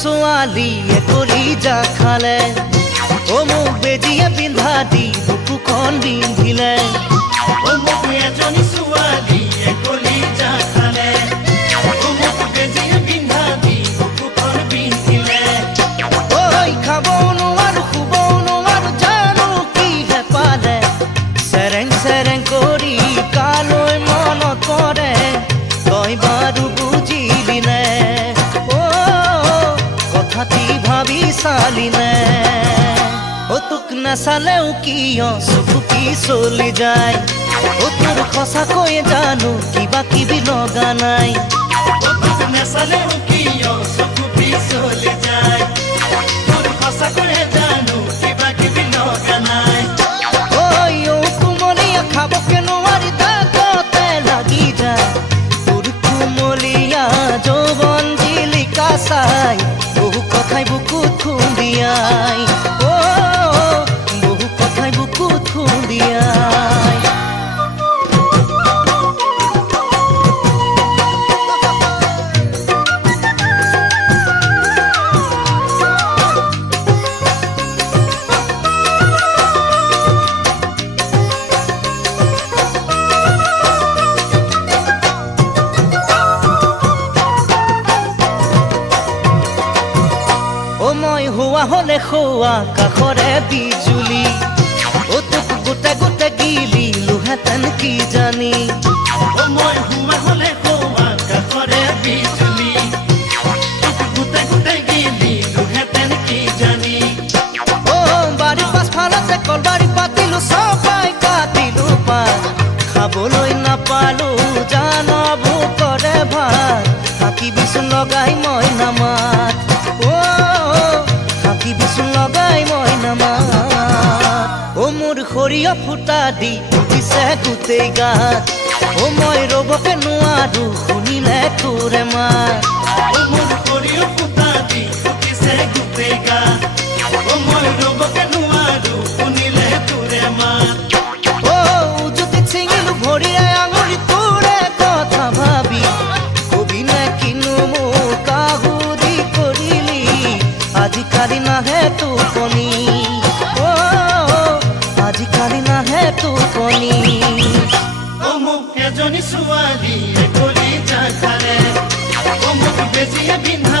ছোৱালীয়ে কলিজা খালে ও মোক বেজিয়ে পিন্ধা দি বুকুখন বিন্ধিলে ও মোক এজনী ছোৱালীয়ে কলিজা খালে ও মোক বেজিয়ে পিন্ধা দি বুকুখন বিন্ধিলে ঐ খাবও নোৱাৰো শুবও নোৱাৰো জানো কিহে পালে চেৰেং চেৰেং কৰি কালৈ মনত পৰে তই বাৰু বুজিলি নে কথাটি ভাবি চালি নে ও তোক নাচালেও কিয় চকু কি চলি যায় ও তোৰ সঁচাকৈ জানো কিবা কিবি লগা নাই ও তোক নাচালেও কিয় চকু কি চলি যায় তোৰ সঁচাকৈ জানো কিবা কিবি লগা নাই ঐ কুমলীয়া খাবকে নোৱাৰি দাঁততে লাগি যায় তোৰ কুমলীয়া যৌৱন জিলিকা চাই বহু কথাই বুকুত খুন্দিয়াই বহু কথাই বুকুত খুন্দিয়াই মই হোৱা হলে খোৱা কাষৰে বিজুলি ও তোক গোটে গোটে গিলিলোহেঁতেন কি জানি ও মই হোৱা হলে খোৱা কাষৰে বিজুলি তোক গোটে গোটে গিলিলোহেঁতেন কি জানি ও বাৰীৰ পাছফালতে কলবাৰী পাতিলো চবাই কাটিলো পাত খাবলৈ নাপালো জানো ভোকৰে ভাত থাকিবিচোন লগাই মই নামাত থাকিবিচোন লগাই মই নামাত ও মোৰ সৰিয়হ ফুটা দি উঠিছে গোটেই গাত ও মই ৰ'বকে নোৱাৰো শুনিলে তোৰে মাত ও মোৰ সৰিয়হ ফুটা দি উঠিছে গোটেই গাত ও মই ৰ'বকে নোৱাৰো শুনিলে তোৰে মাত ও উজুতিত ছিঙিলো ভৰিৰে আঙুলি তোৰে কথা ভাবি কবি নে কিনো মোক আহুতি কৰিলি আজিকালি নাহে টোপনি আজিকালি নাহে টোপনি ও মোক এজনী ছোৱালীয়ে কলিজা খালে ও মোক বেজিয়ে পিন্ধা